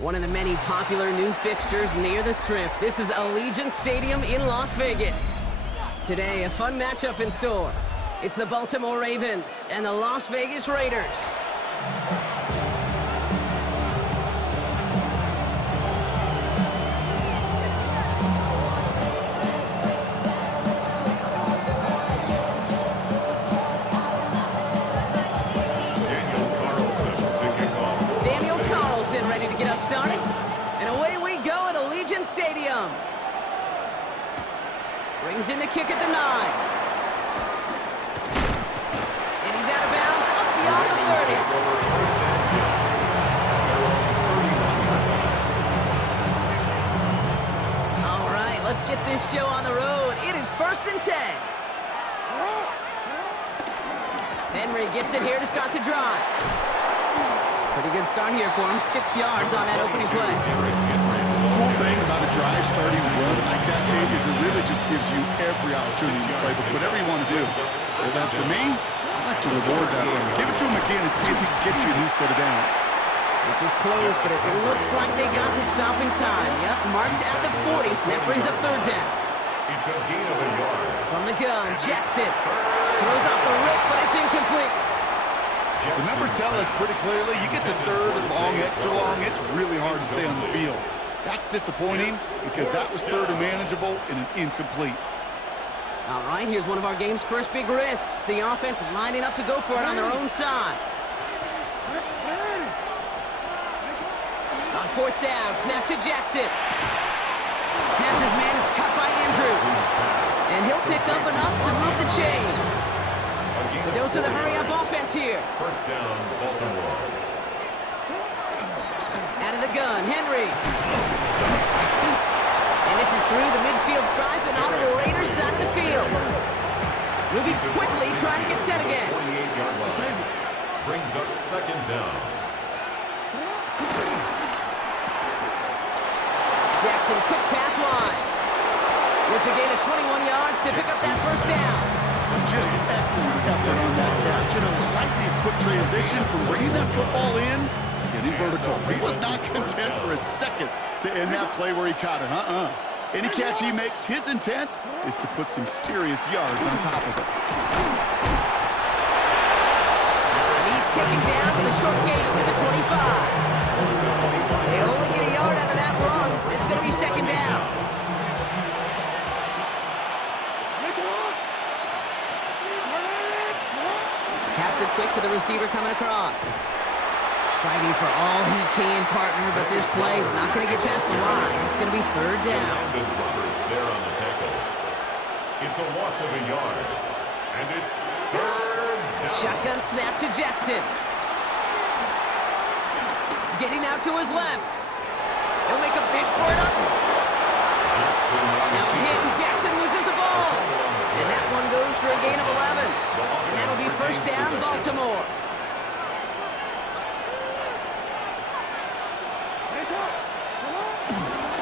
One of the many popular new fixtures near the Strip. This is Allegiant Stadium in Las Vegas. Today, a fun matchup in store. It's the Baltimore Ravens and the Las Vegas Raiders. Ready to get us started, and away we go at Allegiant Stadium. Brings in the kick at the 9. And he's out of bounds, up beyond the 30. All right, let's get this show on the road. It is 1st and 10. Henry gets it here to start the drive. Pretty good start here for him. 6 yards on that opening play. The cool thing about a drive starting run like that, Dave, is it really just gives you every opportunity to play whatever you want to do. If that's for me, I like to reward that one. Give it to him again and see if he can get you a new set of downs. This is close, but it looks like they got the stopping time. Yep, marked at the 40. That brings up 3rd down. It's a gain of a yard. From the gun, Jackson throws off the rip, but it's incomplete. The numbers tell us pretty clearly, you get to 3rd and long, extra long, it's really hard to stay on the field. That's disappointing because that was 3rd and manageable and an incomplete. All right, here's one of our game's first big risks. The offense lining up to go for it on their own side. On 4th down, snap to Jackson. Has his man, it's cut by Andrews. And he'll pick up enough to move the chains. The dose of the hurry-up offense here. 1st down, Baltimore. Out of the gun, Henry. And this is through the midfield stripe and onto the Raiders' side of the field. Moving quickly, trying to get set again. 48-yard line. Brings up 2nd down. Jackson, quick pass wide. It's a gain of 21 yards to pick up that 1st down. Just excellent effort on that catch. And a lightning quick transition from bringing that football in to getting vertical. He was not content for a second to end that play where he caught it. Any catch he makes, his intent is to put some serious yards on top of it. And he's taken down with a short gain to the 25. They only get a yard out of that run. It's going to be 2nd down. Taps it quick to the receiver coming across. Fighting for all he can, partner, but this play is not going to get past the line. It's going to be 3rd down. Roberts there on the tackle. It's a loss of a yard. And it's 3rd down. Shotgun snap to Jackson. Getting out to his left. He'll make a bid for it up. Now hit, and Jackson loses the ball. And that one goes for a gain of 11. And that'll be 1st down, Baltimore.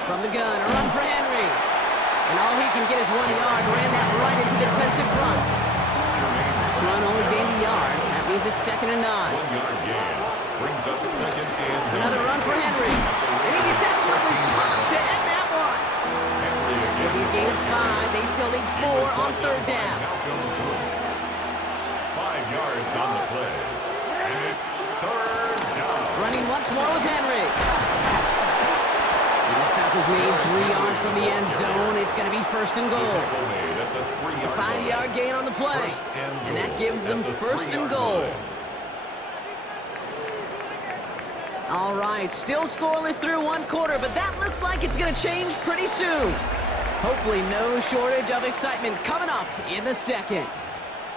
From the gun, a run for Henry. And all he can get is 1 yard. Ran that right into the defensive front. Last run only gained a yard. That means it's 2nd and 9. 1-yard gain. Brings up 2nd and 9. Another run for Henry. And he gets absolutely popped to end that one. It'll be a gain of 5. They still need 4 on 3rd down. 5 yards on the play. And it's 3rd down. Running once more with Henry. And the stop is made 3 yards from the end zone. It's going to be 1st and goal. A 5-yard gain on the play. And that gives them 1st and goal. All right, still scoreless through 1 quarter, but that looks like it's going to change pretty soon. Hopefully no shortage of excitement coming up in the 2nd.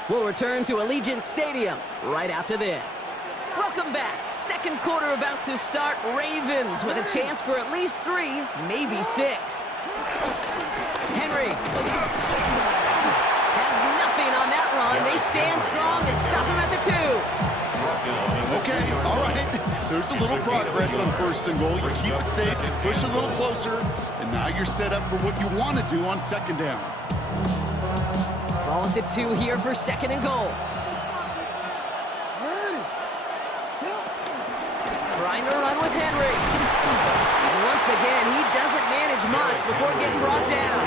We'll return to Allegiant Stadium right after this. Welcome back. 2nd quarter about to start. Ravens with a chance for at least 3, maybe 6. Henry has nothing on that run. They stand strong and stop him at the 2. Okay, all right. There's a little progress on 1st and goal. You keep it safe, you push a little closer, and now you're set up for what you want to do on 2nd down. Ball at the 2 here for 2nd and goal. Trying to run with Henry. again. He doesn't manage much before getting brought down.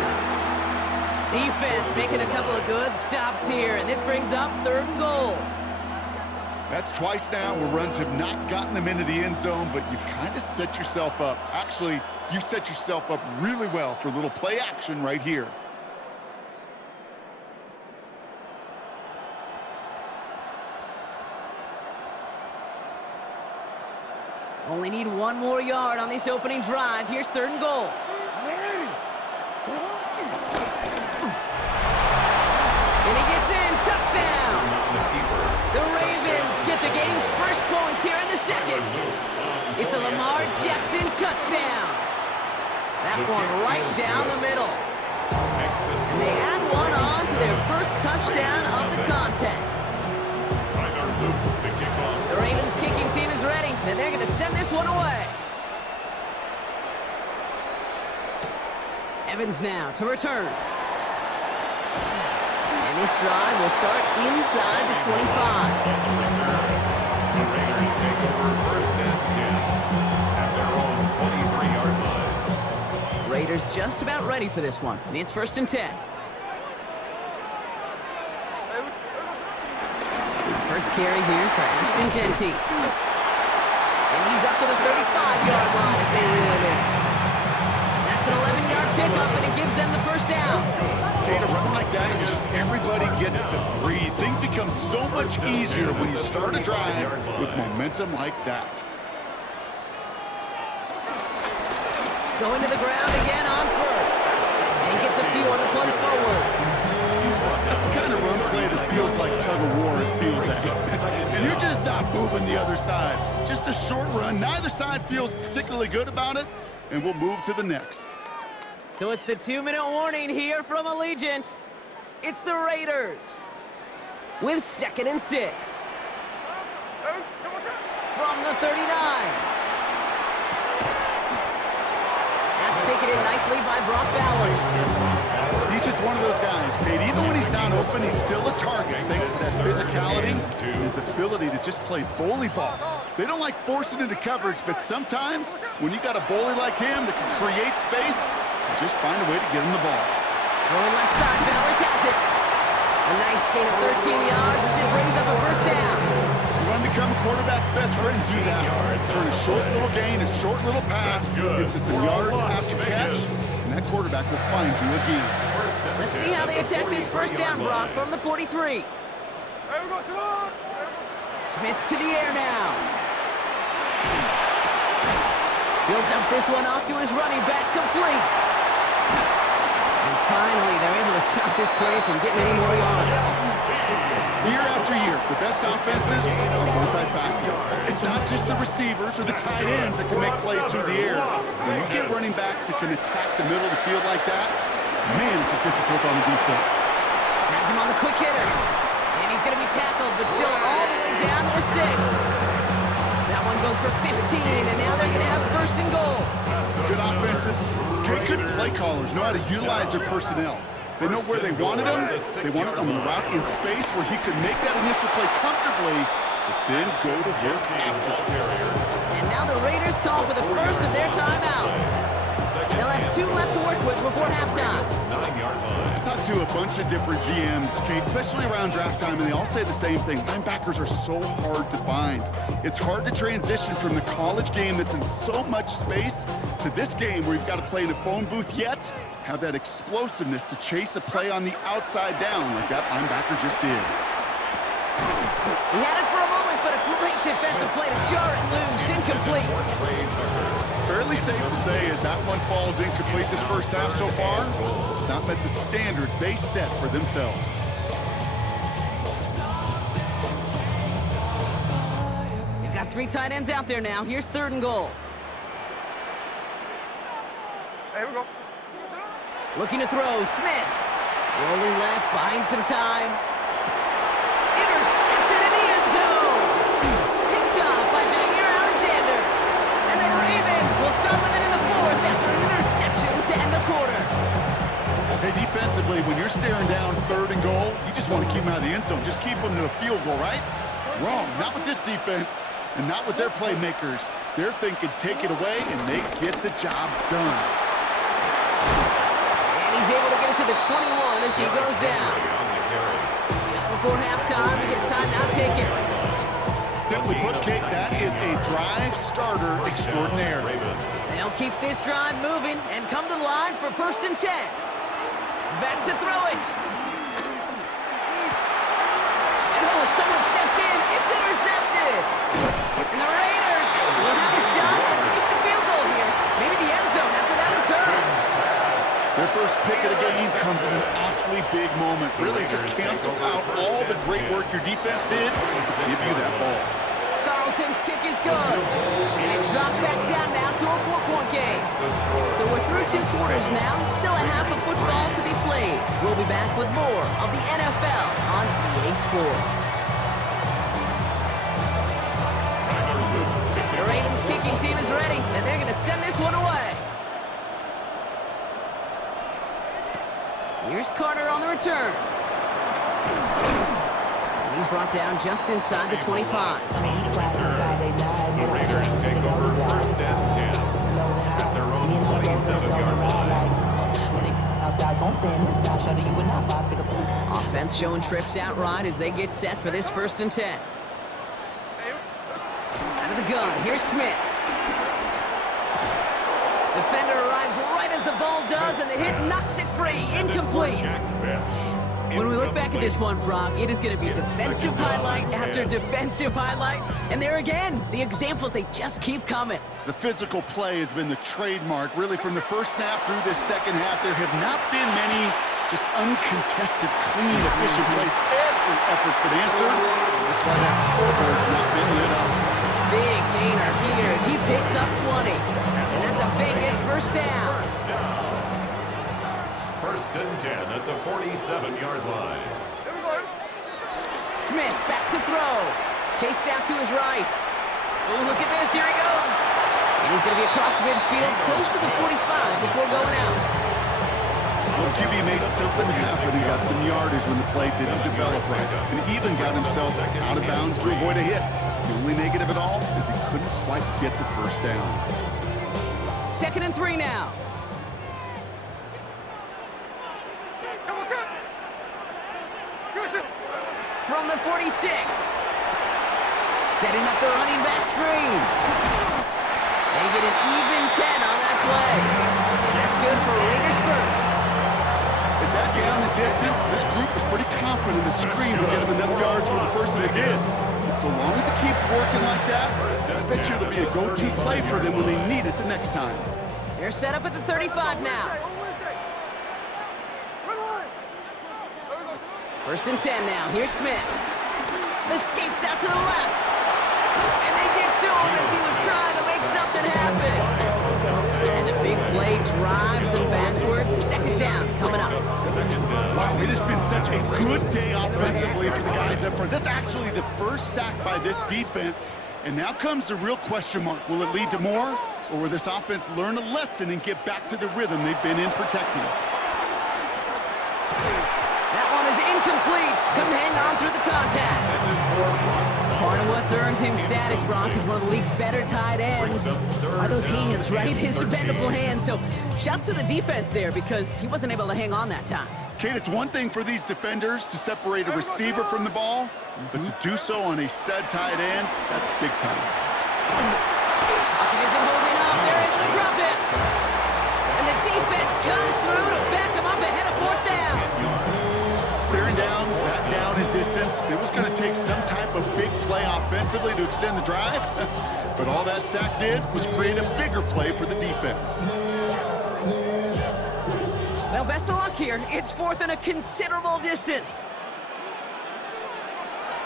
Defense making a couple of good stops here, and this brings up 3rd and goal. That's twice now where runs have not gotten them into the end zone, but you've kind of set yourself up. Actually, you've set yourself up really well for a little play action right here. Only need 1 more yard on this opening drive. Here's 3rd and goal. And he gets in. Touchdown. The Ravens get the game's first points here in the second. It's a Lamar Jackson touchdown. That one right down the middle. And they add one on to their first touchdown of the contest. The Ravens kicking team is ready, and they're going to send this one away. Evans now to return. And this drive will start inside the 25. The Raiders take over 1st and 10 at their own 23-yard line. Raiders just about ready for this one. It's 1st and 10. First carry here for Ashton Genty. And he's up to the 35-yard line as they reel it in. That's an 11-yard pickup, and it gives them the first down. Okay, to run like that, and just everybody gets to breathe. Things become so much easier when you start a drive with momentum like that. Going to the ground again on first. And he gets a few on the plunge forward. That's the kind of run play that feels like tug-of-war at field day. And you're just not moving the other side. Just a short run. Neither side feels particularly good about it, and we'll move to the next. So it's the 2-minute warning here from Allegiant. It's the Raiders with 2nd and 6. From the 39. That's taken in nicely by Brock Bowers. He's just one of those guys, Kate. Even when he's not open, he's still a target thanks to that physicality and his ability to just play bully ball. They don't like forcing into coverage, but sometimes when you got a bully like him that can create space, you just find a way to get him the ball. Going left side, Bowers has it. A nice gain of 13 yards as it brings up a first down. You want to become a quarterback's best friend, do that. Turn a short little gain, a short little pass into some yards after catch, and that quarterback will find you again. Let's see how they attack this first down, Brock, from the 43. Smith to the air now. He'll dump this one off to his running back, complete. And finally, they're able to stop this play from getting any more yards. Year after year, the best offenses are multifaceted. It's not just the receivers or the tight ends that can make plays through the air. When you get running backs that can attack the middle of the field like that, man, is it difficult on the defense. Has him on the quick hitter. And he's going to be tackled, but still all the way down to the 6. That one goes for 15, and now they're going to have 1st and goal. Good offenses. Okay, good play callers know how to utilize their personnel. They know where they wanted him. They wanted him on the route in space where he could make that initial play comfortably, but then go to work after. And now the Raiders call for the first of their timeouts. They'll have 2 left to work with before halftime. I talked to a bunch of different GMs, Kate, especially around draft time, and they all say the same thing. Linebackers are so hard to find. It's hard to transition from the college game that's in so much space to this game where you've got to play in a phone booth, yet have that explosiveness to chase a play on the outside down like that linebacker just did. He had it for a moment, but a great defensive play to jar it loose. Incomplete. Fairly safe to say as that one falls incomplete this first half so far, it's not met the standard they set for themselves. You've got 3 tight ends out there now. Here's 3rd and goal. Here we go. Looking to throw, Smith. Rolling left, buying some time. Intercepted in the end zone. Picked up by Jair Alexander. And the Ravens will start with it in the 4th after an interception to end the quarter. Hey, defensively, when you're staring down 3rd and goal, you just want to keep them out of the end zone. Just keep them to a field goal, right? Wrong. Not with this defense. And not with their playmakers. They're thinking take it away, and they get the job done. And he's able to get it to the 21 as he goes down. Just before halftime, we get a timeout taken. Simply put, Kate, that is a drive starter extraordinaire. They'll keep this drive moving and come to the line for 1st and 10. Back to throw it. And oh, someone stepped in. It's intercepted. And the Raiders will have a shot at least a field goal here. Maybe the end zone after that return. Their first pick of the game comes at an awfully big moment. Really just cancels out all the great work your defense did to give you that ball. Carlson's kick is good. And it's dropped back down now to a 4-point game. So we're through 2 quarters now. Still a half of football to be played. We'll be back with more of the NFL on EA Sports. The Ravens kicking team is ready, and they're going to send this one away. Here's Carter on the return. And he's brought down just inside the 25. The Raiders take over 1st and 10 at their own 27-yard line. Offense showing trips out right as they get set for this 1st and 10. Out of the gun, here's Smith. Defender arrives right as the ball does, and the hit knocks it free. Incomplete. When we look back at this one, Brock, it is going to be defensive highlight after defensive highlight. And there again, the examples, they just keep coming. The physical play has been the trademark. Really, from the first snap through this second half, there have not been many just uncontested, clean, efficient plays. Every effort's been answered. That's why that scoreboard's not been lit up. Big gainer here as he picks up 20. And that's a Vegas first down. 1st and 10 at the 47-yard line. Smith back to throw. Chased out to his right. Oh, look at this. Here he goes. And he's going to be across midfield, close to the 45 before going out. Well, QB made something happen and got some yardage when the play didn't develop right. And even got himself out of bounds to avoid a hit. The only negative at all is he couldn't quite get the first down. 2nd and 3 now. From the 46. Setting up the running back screen. They get an even 10 on that play. And that's good for Raiders first. At that down and distance, this group was pretty confident the screen would get them enough yards for the first, and it did. And so long as it keeps working like that, I bet you it'll be a go-to play for them when they need it the next time. They're set up at the 35 now. 1st and 10 now. Here's Smith. Escapes out to the left. And they get to him as he was trying to make something happen. And the big play drives them backwards. 2nd down coming up. Wow, it has been such a good day offensively for the guys up front. That's actually the first sack by this defense. And now comes the real question mark. Will it lead to more? Or will this offense learn a lesson and get back to the rhythm they've been in protecting? That one is incomplete. Couldn't hang on through the contact. Part of what's earned him status, Brock, is one of the league's better tight ends. Are those hands, right? His dependable hands. So shouts to the defense there because he wasn't able to hang on that time. Kate, it's one thing for these defenders to separate a receiver from the ball, but to do so on a stud tight end, that's big time. Pocket isn't holding up. They're able to drop it. And the defense comes through to back him up ahead of 4th down. Staring down, that down in distance. It was going to take some type of big play offensively to extend the drive. But all that sack did was create a bigger play for the defense. Well, best of luck here. It's 4th and a considerable distance.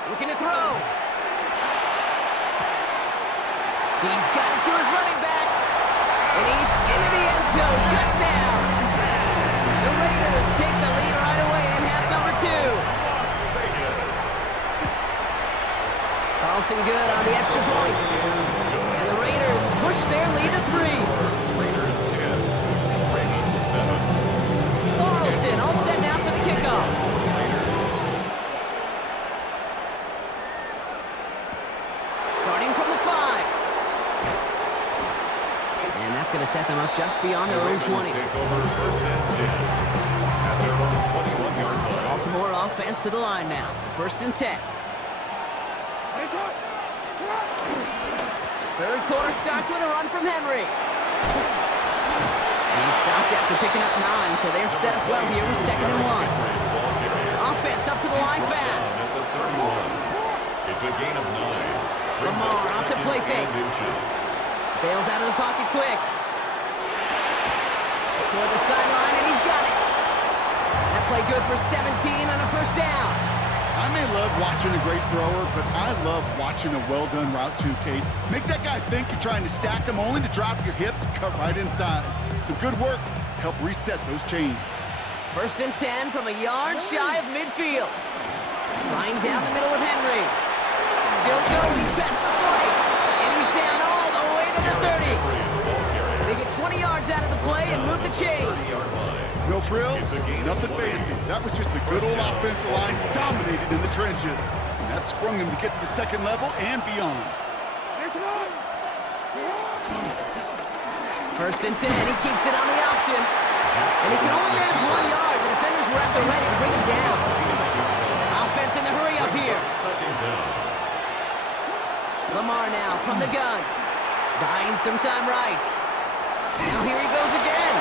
Looking to throw. He's got it to his running back. And he's into the end zone. Touchdown. The Raiders take the lead right away in half number 2. Carlson good on the extra point. And the Raiders push their lead to 3. Raiders 10, Ravens 7. Carlson all set now for the kickoff. Starting from the set them up just beyond their own 20. Take over first and 10 at their own 21-yard line. Baltimore offense to the line now. First and 10. Third quarter starts with a run from Henry. He stopped after picking up 9, so they're set up well here with 2nd and 1. Offense up to the line fast. At the 31. It's a gain of 9. Lamar off the play fake. Bails out of the pocket quick. Toward the sideline, and he's got it. That play good for 17 on a first down. I may love watching a great thrower, but I love watching a well-done route too, Kate. Make that guy think you're trying to stack him only to drop your hips, cut right inside. Some good work to help reset those chains. First and 10 from a yard shy of midfield. Flying down the middle with Henry. Still going past the 40. And he's down all the way to the 30. They get 20 yards out of the play and move the chains. No frills, nothing fancy. That was just a good old offensive line dominated in the trenches. And that sprung him to get to the second level and beyond. First and 10, he keeps it on the option. And he can only manage 1 yard. The defenders were at the ready to bring him down. Offense in the hurry up here. Lamar now from the gun. Buying some time right. Now here he goes again.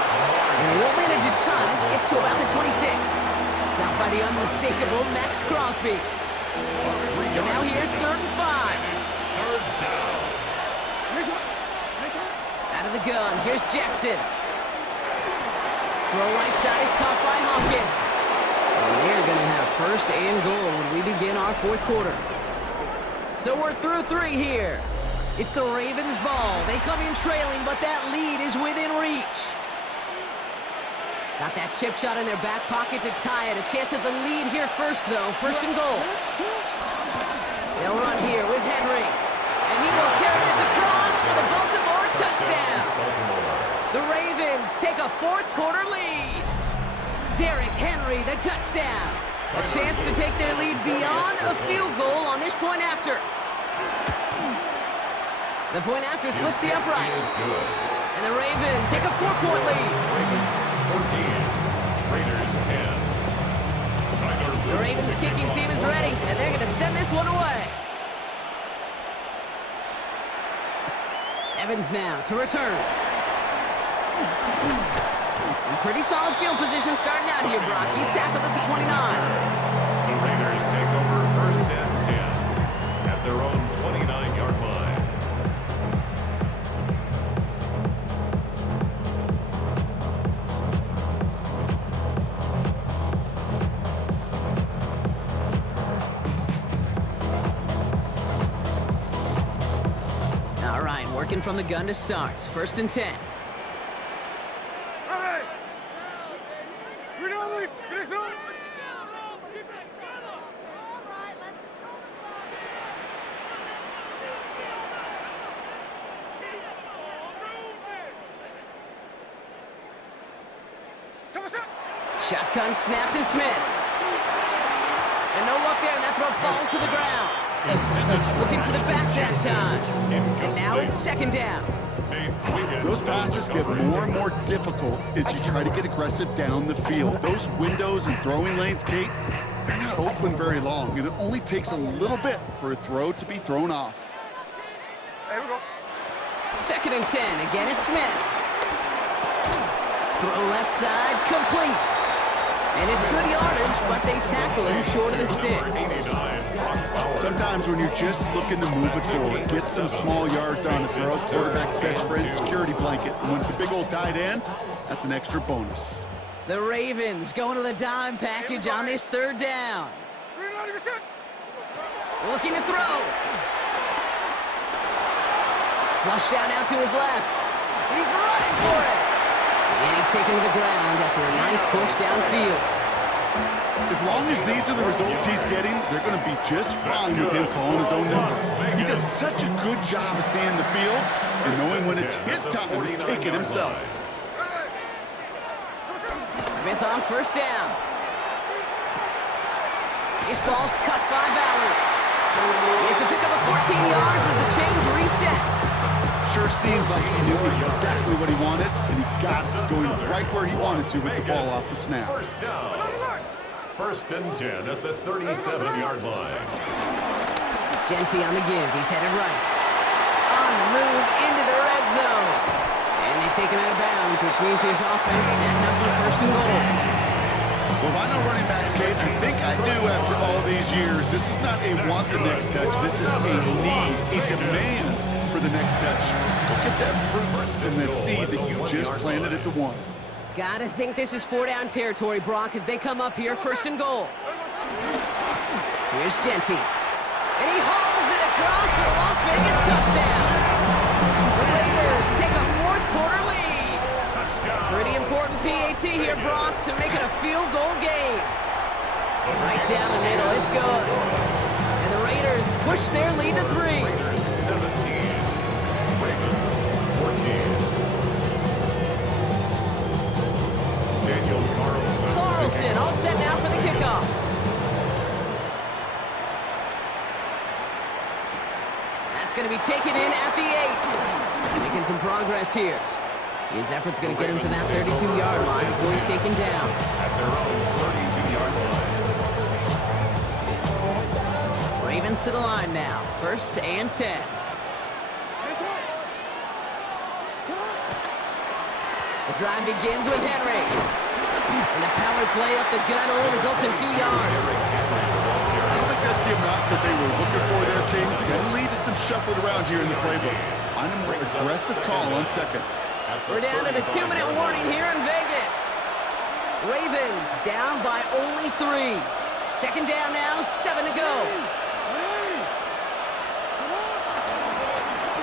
And he won't manage a ton. This gets to about the 26. Stopped by the unmistakable Max Crosby. So now here's 3rd and 5. Third down. Out of the gun, here's Jackson. Throw right side is caught by Hopkins. And they're going to have 1st and goal when we begin our 4th quarter. So we're through 3 here. It's the Ravens' ball. They come in trailing, but that lead is within reach. Got that chip shot in their back pocket to tie it. A chance at the lead here first, though. 1st and goal. They'll run here with Henry. And he will carry this across for the Baltimore touchdown. The Ravens take a 4th quarter lead. Derrick Henry, the touchdown. A chance to take their lead beyond a field goal on this point after. The point after splits the uprights. And the Ravens take a 4-point lead. Ravens 14, Raiders 10. The Ravens kicking team is ready, and they're going to send this one away. Evans now to return. In pretty solid field position starting out here, Brock. He's tackled at the 29. The Raiders take over 1st and 10 at their own 29-yard line. All right, working from the gun to start. 1st and 10. Shotgun snap to Smith. And no luck there, and that throw falls to the ground. Looking for the back that time. And now it's 2nd down. Those passes get more and more difficult as you try to get aggressive down the field. Those windows and throwing lanes, Kate, they're not open very long, and it only takes a little bit for a throw to be thrown off. Here we go. 2nd and 10. Again, it's Smith. Throw left side, complete. And it's good yardage, but they tackle him short of the sticks. Sometimes when you're just looking to move it forward, get some small yards on the throw, quarterback's best friend, security blanket. And when it's a big old tight end, that's an extra bonus. The Ravens going to the dime package on this 3rd down. Looking to throw. Flush down out to his left. He's running for it. And he's taken to the ground after a nice push downfield. As long as these are the results he's getting, they're going to be just fine with him calling his own number. He does such a good job of seeing the field and knowing when it's his time to take it himself. Smith on 1st down. This ball's cut by Bowers. It's a pickup of 14 yards as the chains reset. sure seems like he knew exactly what he wanted, and he got it, going right where he wanted to with the ball off the snap. First down. First and 10 at the 37-yard line. Genty on the give. He's headed right. On the move into the red zone. And they take him out of bounds, which means his offense setting up for first and goal. Well, if I know running backs, Kate, I think I do after all these years. This is not a want the next touch. This is a need, a demand for the next touch. Go get that fruit from that seed that you just planted at the one. Gotta think this is 4-down territory, Brock, as they come up here, first and goal. Here's Genty. And he hauls it across for the Las Vegas touchdown. The Raiders take a fourth-quarter lead. Pretty important PAT here, Brock, to make it a field goal game. Right down the middle, it's good. And the Raiders push their lead to 3. Raiders 17. Ravens 14. Daniel Carlson all set now for the kickoff. That's going to be taken in at the 8. Making some progress here. His effort's going to get him to that 32-yard line before he's taken down. At their own 32-yard line. Ravens to the line now. First and 10. The drive begins with Henry. And the power play up the gut only results in 2 yards. I don't think that's the amount that they were looking for there, King. Didn't lead to some shuffling around here in the playbook. Find a more aggressive call on second. We're down to the 2-minute warning here in Vegas. Ravens down by only 3. Second down now, 7 to go.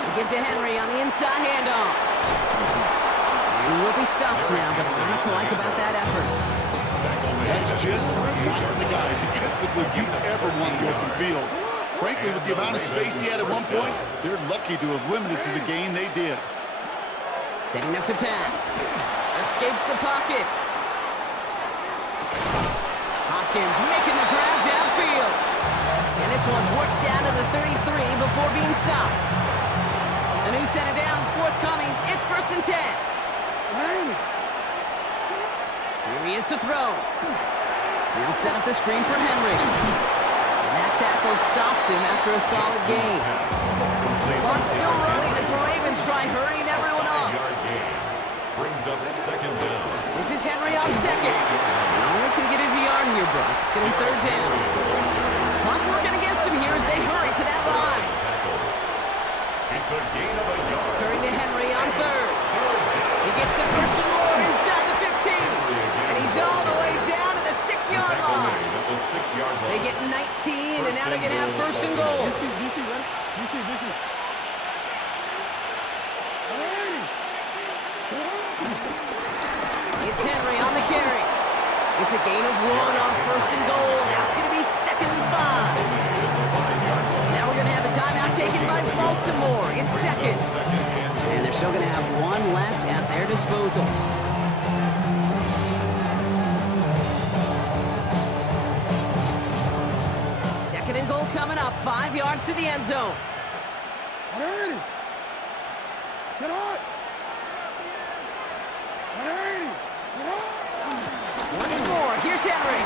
We give to Henry on the inside handoff. And he will be stopped now, but a lot to like about that effort. That's just not the guy defensively you ever want in the open field. Frankly, with the amount of space he had at one point, they're lucky to have limited to the gain they did. Setting up to pass. Escapes the pocket. Hopkins making the grab downfield. And this one's worked down to the 33 before being stopped. A new set of downs forthcoming. It's first and 10. Here he is to throw. He'll set up the screen for Henry. And that tackle stops him after a solid gain. Clock's still running as the Ravens try hurrying everyone up. Brings up second down. This is Henry on second. He only can get his yard here, Brock. It's going to be third down. Clock working against him here as they hurry to that line. It's a gain of a yard. Turning to Henry on third. He gets the first and more inside the 15. And he's all the way down to the 6-yard line. They get 19, and now they're going to have first and goal. It's Henry on the carry. It's a gain of 1 on first and goal. Now it's going to be second and 5. Now we're going to have a timeout taken by Baltimore. It's second. And they're still going to have 1 left at their disposal. Second and goal coming up. 5 yards to the end zone. Once more, here's Henry.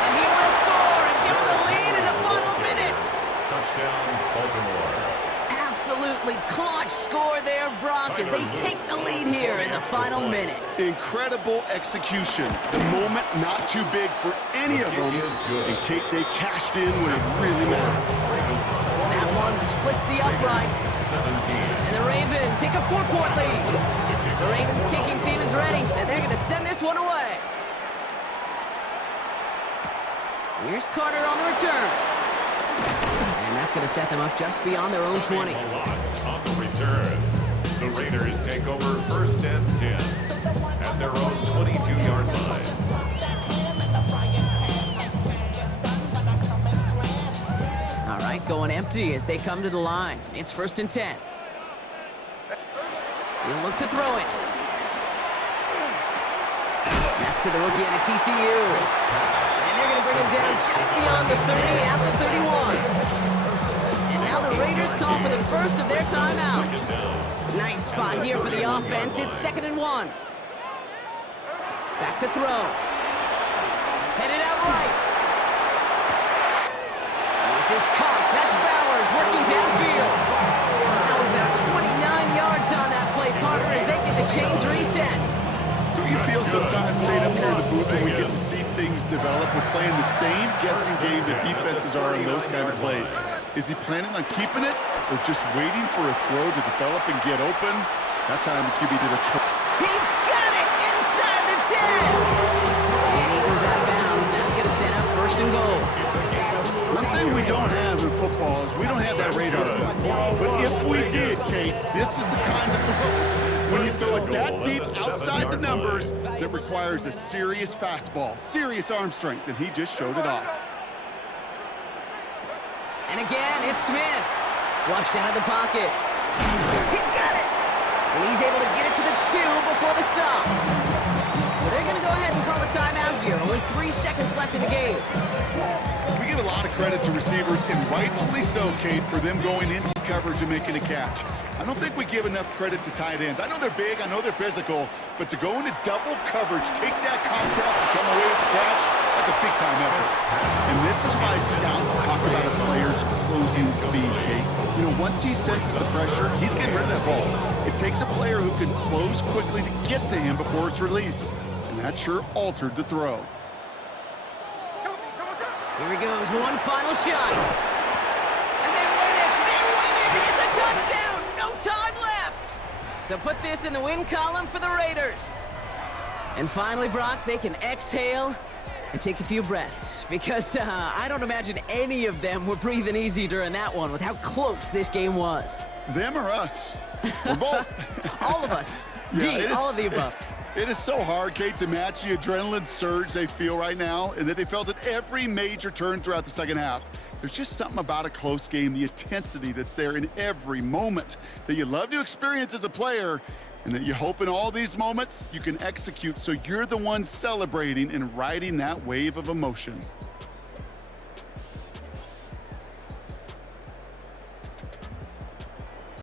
And he will score and give them the lead in the final minute. Touchdown, Baltimore. Absolutely clutch score there, Brock, as they take the lead here in the final minute. Incredible execution. The moment not too big for any of them. And Kate, they cashed in when it really mattered. That one splits the uprights. 17. And the Ravens take a 4-point lead. The Ravens kicking team is ready, and they're going to send this one away. Here's Carter on the return. And that's going to set them up just beyond their own 20. On the return, the Raiders take over first and 10 at their own 22-yard line. All right, going empty as they come to the line. It's first and 10. He'll look to throw it. That's to the rookie out of TCU. And they're going to bring him down just beyond the 30 at the 31. And now the the Raiders call for the first of their timeouts. Nice spot here for the offense. It's 2nd and 1. Back to throw. Headed out right. This is Cox. That's Bowers working downfield. Now about 29 yards on that play, partner, as they get the chains reset. Do you feel sometimes, Kate, up here in the booth when we get to see things develop? We're playing the same guessing game that defenses are on those kind of plays. Is he planning on keeping it or just waiting for a throw to develop and get open? That time the QB did a He's got it inside the 10. And he goes out of bounds. That's going to set up 1st and goal. One thing we don't have in football is we don't have that radar. But if we did, Kate, this is the kind of throw. When you throw it that deep outside the numbers, that requires a serious fastball, serious arm strength, and he just showed it off. And again, it's Smith. Flushed out of the pocket. He's got it. And he's able to get it to the 2 before the stop. So they're going to go ahead and call a timeout here. Only 3 seconds left in the game. We give a lot of credit to receivers, and rightfully so, Kate, for them going into coverage and making a catch. I don't think we give enough credit to tight ends. I know they're big, I know they're physical, but to go into double coverage, take that contact and come away with the catch, that's a big-time effort. And this is why scouts talk about a player's closing speed, Kate. You know, once he senses the pressure, he's getting rid of that ball. It takes a player who can close quickly to get to him before it's released. And that sure altered the throw. Here he goes, one final shot. And they win it! They win it! It's a touchdown! No time left! So put this in the win column for the Raiders. And finally, Brock, they can exhale and take a few breaths. Because I don't imagine any of them were breathing easy during that one with how close this game was. Them or us? We're both. All of us. Yeah, D, all of the above. It is so hard, Kate, to match the adrenaline surge they feel right now and that they felt at every major turn throughout the second half. There's just something about a close game, the intensity that's there in every moment that you love to experience as a player, and that you hope in all these moments you can execute so you're the one celebrating and riding that wave of emotion.